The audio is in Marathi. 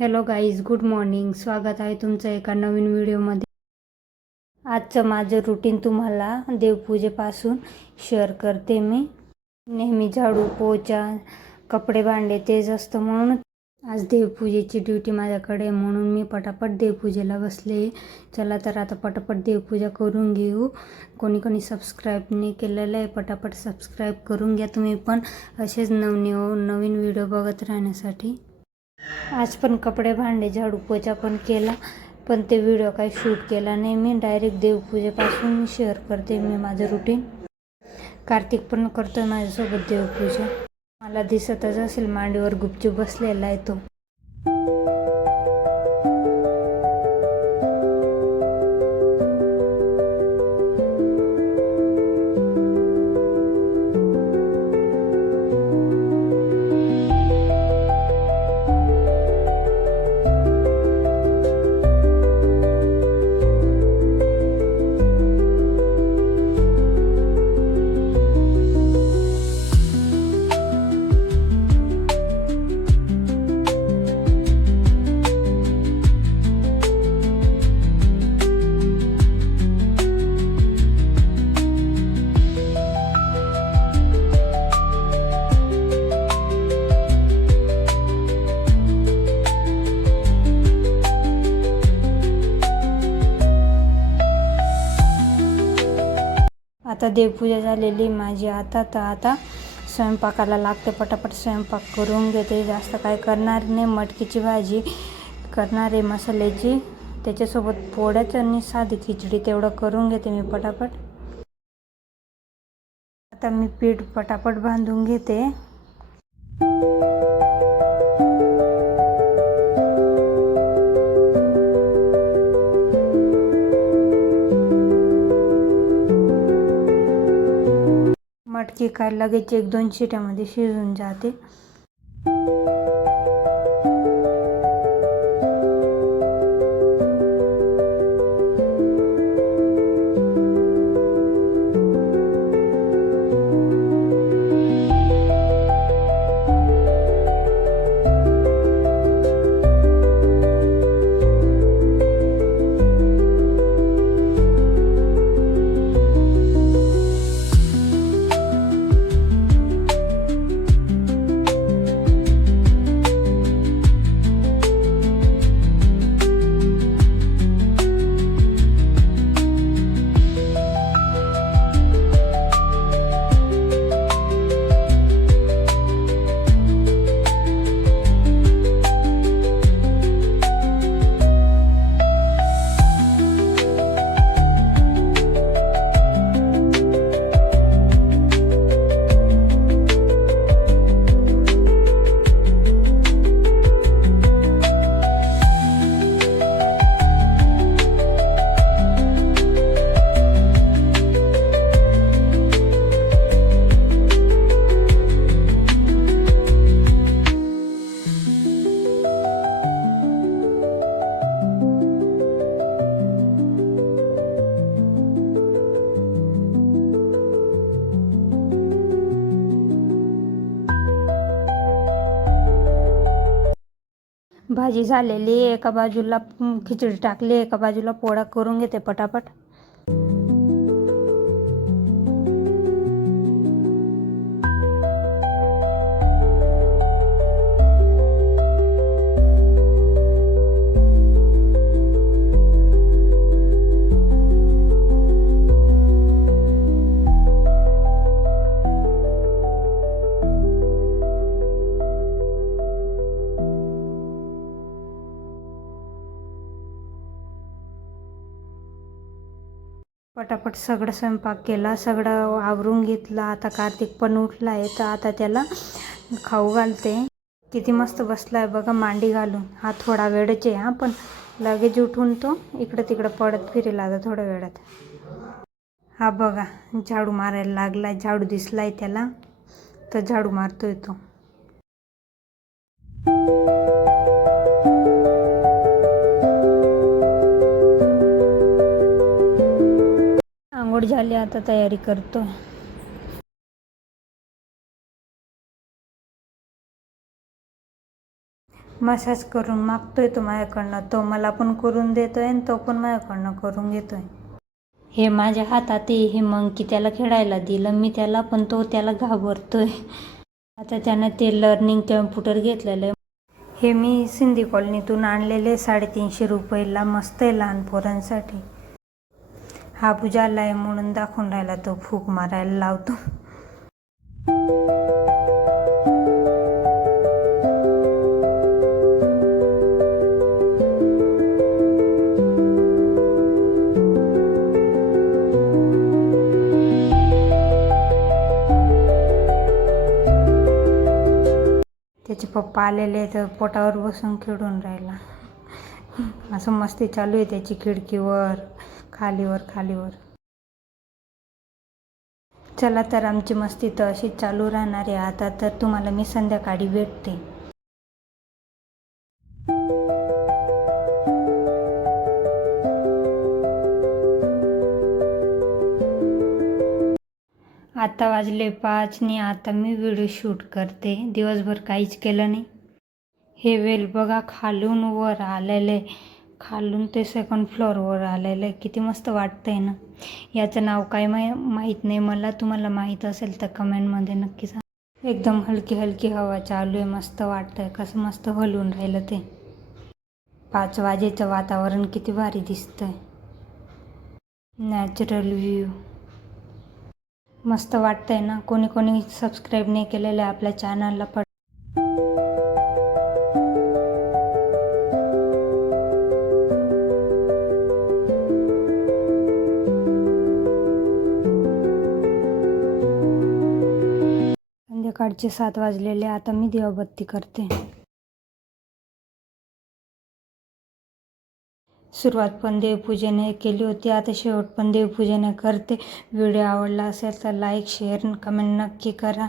Hello guys, good morning. स्वागत आहे तुमचं एका नवीन व्हिडिओमध्ये. आजचं माझं रुटीन तुम्हाला देवपूजेपासून शेअर करते. मी नेहमी झाडू पोछा कपडे भांडे तेच असतं, म्हणून आज देवपूजेची ड्युटी माझ्याकडे, म्हणून मी पटापट देवपूजेला बसले. चला तर आता पटापट देवपूजा करून घेऊ. कोणी सबस्क्राईब नाही केलेलं आहे, पटापट सबस्क्राईब करून घ्या तुम्ही पण, असेच नवीन व्हिडिओ बघत राहण्यासाठी. आज पण कपडे भांडे झाडू पोछा पण केला, पण ते व्हिडिओ काही शूट केला नाही मी. डायरेक्ट देवपूजेपासून शेअर करते मी माझं रुटीन. कार्तिक पण करतोय माझ्यासोबत देवपूजा. मला दिसतच असेल, मांडीवर गुपचूप बसलेला आहे तो. आता देवपूजा झालेली माझी. आता स्वयंपाकाला लागते. पटापट स्वयंपाक करून घेते. जास्त काय करणार नाही, मटकीची भाजी करणार आहे मसाल्याची, त्याच्यासोबत पोळ्याच आणि साधी खिचडी तेवढं करून घेते मी पटापट. आता मी पीठ पटापट बांधून घेते. मटकी काय लगेच 1-2 शिट्यामध्ये शिजून जाते. भाजी झालेली, एका बाजूला खिचडी टाकली, एका बाजूला पोळा करून घेते पटापट. पटापट सगळं स्वयंपाक केला, सगळं आवरून घेतलं. आता कार्तिक पण उठला आहे, तर आता त्याला खाऊ घालते. किती मस्त बसला आहे बघा मांडी घालून. हा थोडा वेळच आहे, हा पण लगेच उठून तो इकडं तिकडं पडत फिरेल आता थोड्या वेळात. हा बघा झाडू मारायला लागलाय, झाडू दिसलाय त्याला तर झाडू मारतोय तो. आंघोळ झाली, आता तयारी करतो. मसाज करून मागतोय तो माझ्याकडनं, तो मला पण करून देतोय आणि तो पण माझ्याकडनं करून घेतोय. हे माझ्या हातात आहे, हे मंकी त्याला खेळायला दिलं मी त्याला, पण तो त्याला घाबरतोय. आता त्यानं ते लर्निंग कॅम्प्युटर घेतलेलं आहे. हे मी सिंधी कॉलनीतून आणलेले 350 रुपयाला, मस्त आहे लहान पोरांसाठी. हा पूजाला आहे म्हणून दाखवून राहिला, तो फूक मारायला लावतो. त्याचे पप्पा आलेले तर पोटावर बसून खेळून राहिला. असं मस्ती चालू आहे त्याची, खिडकीवर खालीवर. चला तर आमची मस्ती तर अशीच चालू राहणार आहे. आता तर तुम्हाला मी संध्याकाळी भेटते. आता वाजले 5 आणि आता मी व्हिडिओ शूट करते. दिवसभर काहीच केलं नाही. हे वेल बघा खालून वर आलेलं आहे, खालून ते 2nd फ्लोअरवर आलेलं आहे. किती मस्त वाटतंय ना. याचं नाव काय माहीत नाही मला, तुम्हाला माहीत असेल तर कमेंटमध्ये नक्की सांगा. एकदम हलकी हवा चालू आहे, मस्त वाटतंय. कसं मस्त हलून राहिलं ते. 5 वाजेचं वातावरण किती भारी दिसतंय. नॅचरल व्ह्यू मस्त वाटतंय ना. कोणी सबस्क्राईब नाही केलेलं आहे आपल्या चॅनलला, संध्याकाळचे 7 वाजलेले. आता मी दिवाबत्ती करते. सुरुवात पण देवपूजेने केली होती, आता शेवट पण देवपूजेने करते. व्हिडिओ आवडला असेल तर लाईक, शेअर, कमेंट नक्की करा.